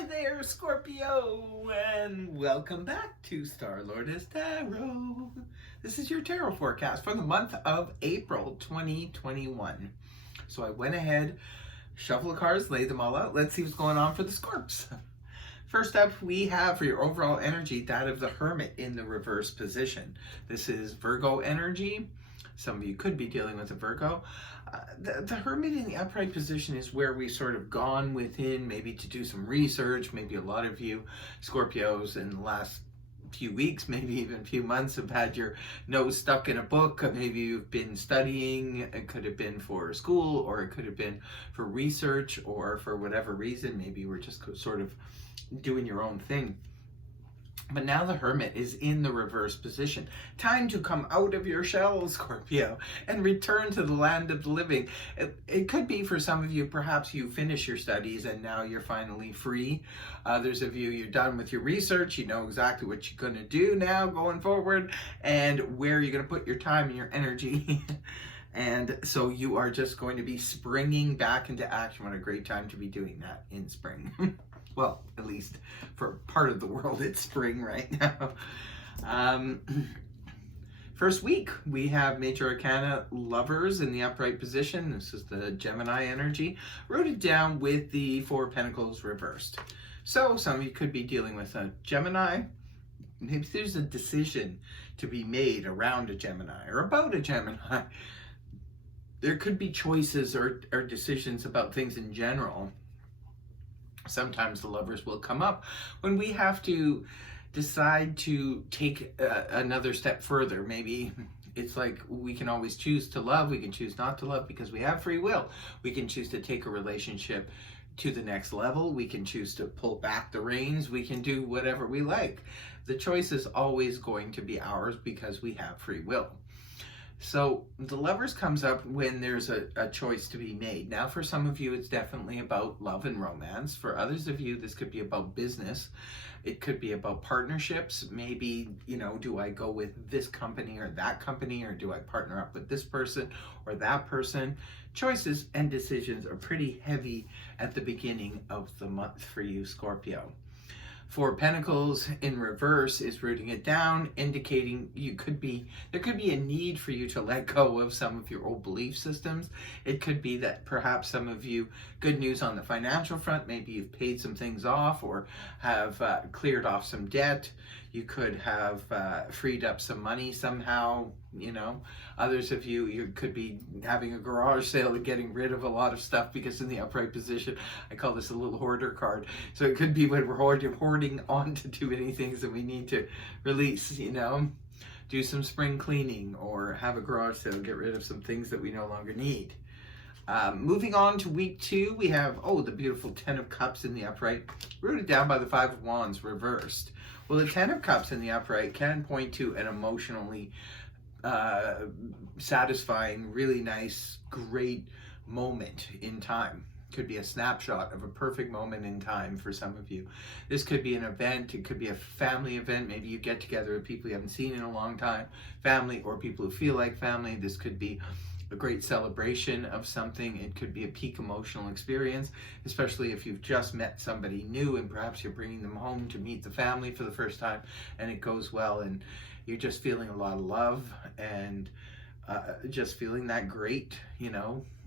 Hi there, Scorpio, and welcome back to Star-Lord's Tarot. This is your tarot forecast for the month of April 2021. So I went ahead, shuffle the cards, laid them all out. Let's see what's going on for the Scorps. First up, we have for your overall energy that of the Hermit in the reverse position. This is Virgo energy. Some of you could be dealing with a Virgo. The Hermit in the upright position is where we sort of gone within, maybe to do some research. Maybe a lot of you Scorpios in the last few weeks, maybe even a few months, have had your nose stuck in a book. Maybe you've been studying. It could have been for school, or it could have been for research, or for whatever reason. Maybe you were just sort of doing your own thing. But now the Hermit is in the reverse position. Time to come out of your shell, Scorpio, and return to the land of the living. It could be for some of you, perhaps you finish your studies and now you're finally free. Others of you, you're done with your research. You know exactly what you're going to do now going forward and where you're going to put your time and your energy. And so you are just going to be springing back into action. What a great time to be doing that in spring. Well, at least for part of the world, it's spring right now. First week, we have Major Arcana Lovers in the upright position. This is the Gemini energy. Wrote it down with the Four of Pentacles reversed. So some of you could be dealing with a Gemini. Maybe there's a decision to be made around a Gemini or about a Gemini. There could be choices or decisions about things in general. Sometimes the lovers will come up when we have to decide to take another step further. Maybe it's like we can always choose to love, we can choose not to love because we have free will. We can choose to take a relationship to the next level. We can choose to pull back the reins. We can do whatever we like. The choice is always going to be ours because we have free will. So the Lovers comes up when there's a choice to be made. Now, for some of you, it's definitely about love and romance. For others of you, this could be about business. It could be about partnerships. Maybe, do I go with this company, or do I partner up with this person or that person? Choices and decisions are pretty heavy at the beginning of the month for you, Scorpio. Four of Pentacles in reverse is rooting it down, indicating there could be a need for you to let go of some of your old belief systems. It could be that perhaps some of you, good news on the financial front, maybe you've paid some things off or have cleared off some debt. You could have freed up some money somehow, Others of you could be having a garage sale and getting rid of a lot of stuff because in the upright position, I call this a little hoarder card. So it could be when we're hoarding on to too many things that we need to release, do some spring cleaning or have a garage sale, get rid of some things that we no longer need. Moving on to week 2, we have, the beautiful Ten of Cups in the upright, rooted down by the Five of Wands reversed. Well, the Ten of Cups in the upright can point to an emotionally satisfying, really nice, great moment in time. Could be a snapshot of a perfect moment in time for some of you. This could be an event. It could be a family event. Maybe you get together with people you haven't seen in a long time, family or people who feel like family. This could be a great celebration of something. It could be a peak emotional experience, especially if you've just met somebody new and perhaps you're bringing them home to meet the family for the first time and it goes well and you're just feeling a lot of love and just feeling that great,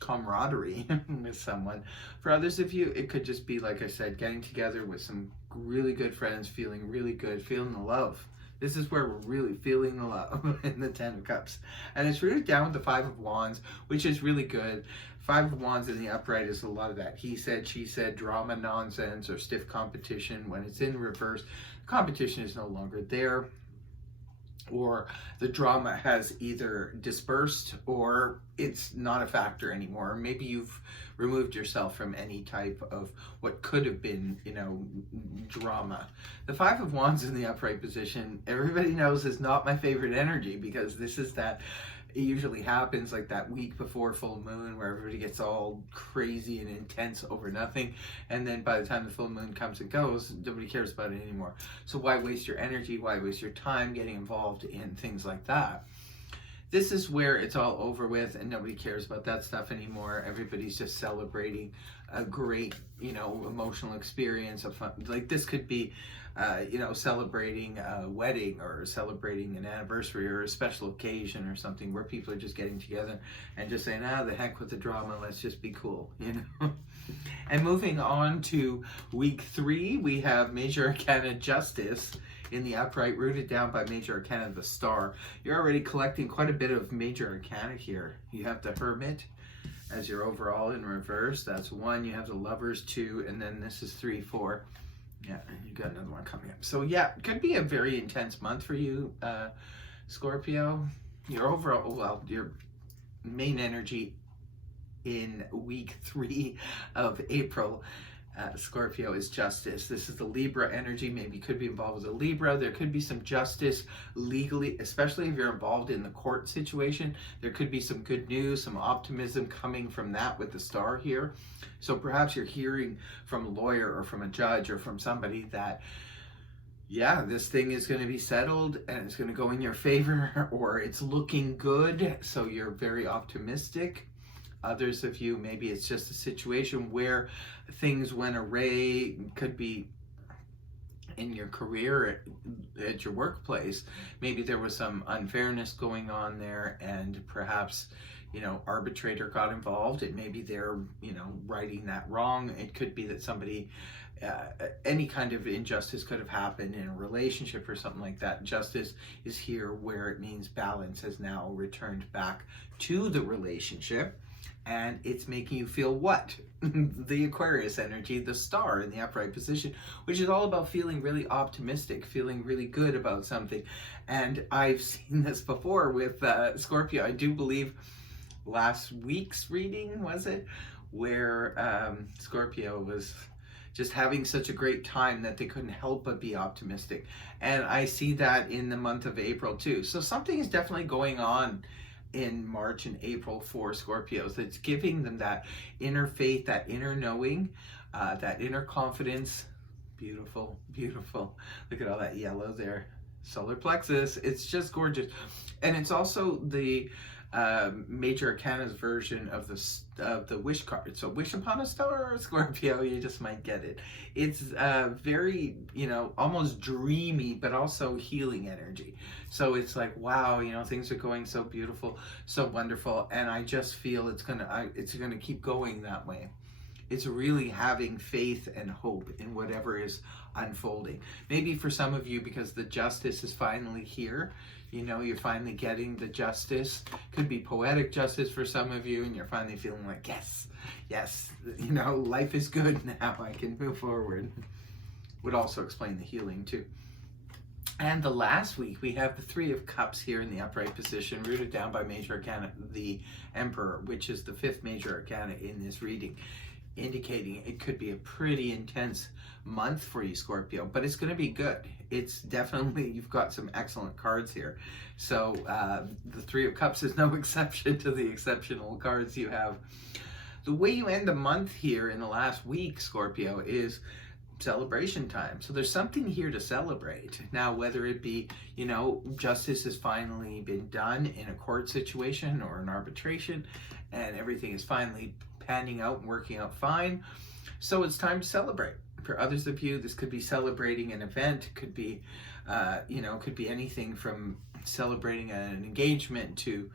camaraderie with someone. For others of you, it could just be, like I said, getting together with some really good friends, feeling really good, feeling the love. This is where we're really feeling the love in the Ten of Cups. And it's rooted down with the Five of Wands, which is really good. Five of Wands in the upright is a lot of that he said, she said, drama, nonsense, or stiff competition. When it's in reverse, competition is no longer there, or the drama has either dispersed or it's not a factor anymore. Or maybe you've removed yourself from any type of what could have been, drama. The Five of Wands in the upright position, everybody knows, is not my favorite energy because this is that. It usually happens like that week before full moon where everybody gets all crazy and intense over nothing. And then by the time the full moon comes and goes, nobody cares about it anymore. So why waste your energy? Why waste your time getting involved in things like that? this is where it's all over with and nobody cares about that stuff anymore. Everybody's just celebrating a great, emotional experience of fun. Like this could be, celebrating a wedding or celebrating an anniversary or a special occasion or something where people are just getting together and just saying, the heck with the drama, let's just be cool, And moving on to week 3, we have Major Arcana Justice in the upright, rooted down by Major Arcana the Star. You're already collecting quite a bit of Major Arcana here. You have the Hermit as your overall in reverse. That's 1. You have the Lovers 2, and then this is 3, 4. Yeah, and you got another one coming up. So yeah, could be a very intense month for you, Scorpio. Your overall, your main energy in week 3 of April, Scorpio, is justice. This is the Libra energy. Maybe could be involved with a Libra. There could be some justice legally, especially if you're involved in the court situation. There could be some good news, some optimism coming from that with the Star here. So perhaps you're hearing from a lawyer or from a judge or from somebody that, yeah, this thing is going to be settled and it's going to go in your favor, or it's looking good. So you're very optimistic. Others of you, maybe it's just a situation where things went awry. Could be in your career, at your workplace. Maybe there was some unfairness going on there, and perhaps, arbitrator got involved. It maybe they're, righting that wrong. It could be that somebody, any kind of injustice could have happened in a relationship or something like that. Justice is here where it means balance has now returned back to the relationship. And it's making you feel what? The Aquarius energy, the Star in the upright position, which is all about feeling really optimistic, feeling really good about something. And I've seen this before with Scorpio. I do believe last week's reading, was it? Where Scorpio was just having such a great time that they couldn't help but be optimistic. And I see that in the month of April too. So something is definitely going on in March and April for Scorpios. It's giving them that inner faith, that inner knowing, that inner confidence. Beautiful, beautiful. Look at all that yellow there. Solar plexus. It's just gorgeous. And it's also the Major Arcana's version of the wish card. So wish upon a star, Scorpio, you just might get it. It's very, almost dreamy, but also healing energy. So it's like, wow, things are going so beautiful, so wonderful, and I just feel it's gonna keep going that way. It's really having faith and hope in whatever is unfolding. Maybe for some of you, because the justice is finally here, you're finally getting the justice. Could be poetic justice for some of you, and you're finally feeling like, yes, life is good now. I can move forward. Would also explain the healing too. And the last week, we have the 3 of Cups here in the upright position, rooted down by Major Arcana, the Emperor, which is the 5th Major Arcana in this reading, indicating it could be a pretty intense month for you, Scorpio, but it's going to be good. It's definitely, you've got some excellent cards here. So the 3 of Cups is no exception to the exceptional cards you have. The way you end the month here in the last week, Scorpio, is celebration time. So there's something here to celebrate. Now, whether it be, justice has finally been done in a court situation or an arbitration, and everything is finally panning out and working out fine. So it's time to celebrate. For others of you, this could be celebrating an event, could be, could be anything from celebrating an engagement to,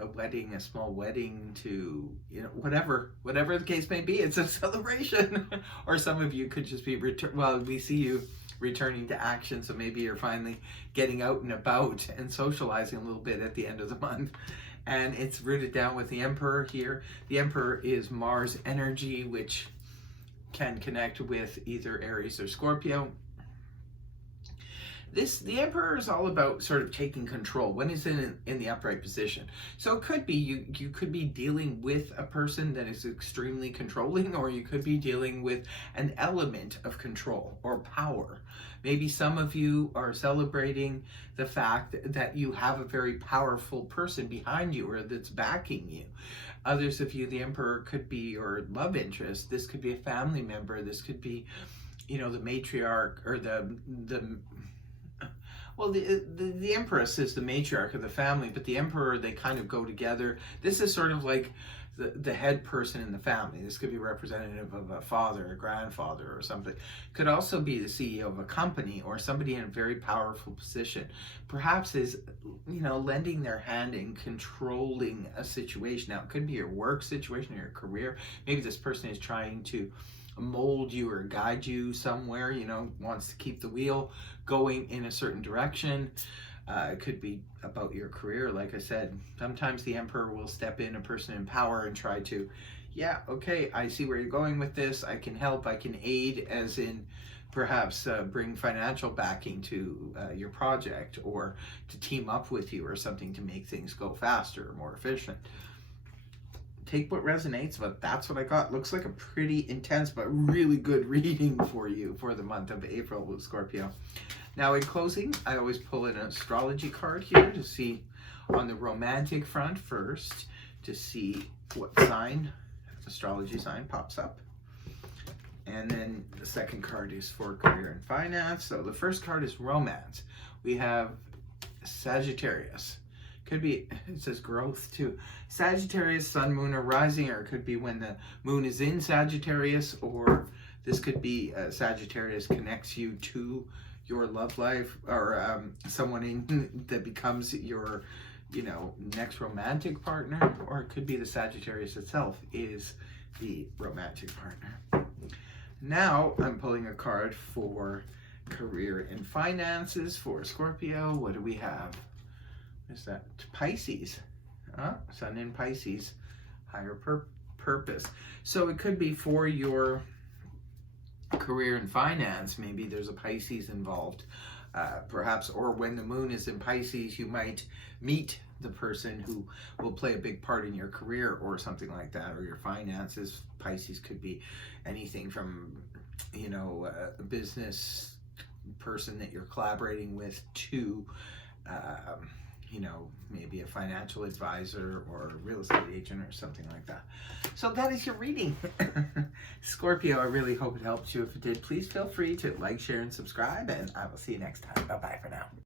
a wedding, a small wedding to, whatever the case may be, it's a celebration. Or some of you could just be, we see you returning to action, so maybe you're finally getting out and about and socializing a little bit at the end of the month. And it's rooted down with the Emperor here. The Emperor is Mars energy, which can connect with either Aries or Scorpio. The Emperor is all about sort of taking control when it's in the upright position. So it could be you could be dealing with a person that is extremely controlling, or you could be dealing with an element of control or power. Maybe some of you are celebrating the fact that you have a very powerful person behind you or that's backing you. Others of you, the Emperor could be your love interest. This could be a family member. This could be, the matriarch or Well, the Empress is the matriarch of the family, but the Emperor, they kind of go together. This is sort of like the head person in the family. This could be representative of a father, a grandfather, or something. Could also be the CEO of a company or somebody in a very powerful position. Perhaps is, lending their hand in controlling a situation. Now, it could be your work situation or your career. Maybe this person is trying to mold you or guide you somewhere, wants to keep the wheel going in a certain direction. It could be about your career. Like I said, sometimes the Emperor will step in, a person in power, and try to, okay, I see where you're going with this. I can help, I can aid, as in perhaps bring financial backing to your project, or to team up with you or something to make things go faster or more efficient. Take what resonates, but that's what I got. Looks like a pretty intense but really good reading for you for the month of April with Scorpio. Now, in closing, I always pull an astrology card here to see on the romantic front first, to see what astrology sign pops up. And then the second card is for career and finance. So the first card is romance. We have Sagittarius. Could be, it says growth too. Sagittarius, sun, moon, or rising, or it could be when the moon is in Sagittarius, or this could be Sagittarius connects you to your love life, or someone that becomes your, next romantic partner, or it could be the Sagittarius itself is the romantic partner. Now I'm pulling a card for career and finances for Scorpio. What do we have? What is that? Pisces. Sun in Pisces. Higher purpose. So it could be for your career and finance. Maybe there's a Pisces involved. Perhaps, or when the moon is in Pisces, you might meet the person who will play a big part in your career or something like that, or your finances. Pisces could be anything from, a business person that you're collaborating with to, maybe a financial advisor or a real estate agent or something like that. So that is your reading. Scorpio, I really hope it helped you. If it did, please feel free to like, share, and subscribe, and I will see you next time. Bye-bye for now.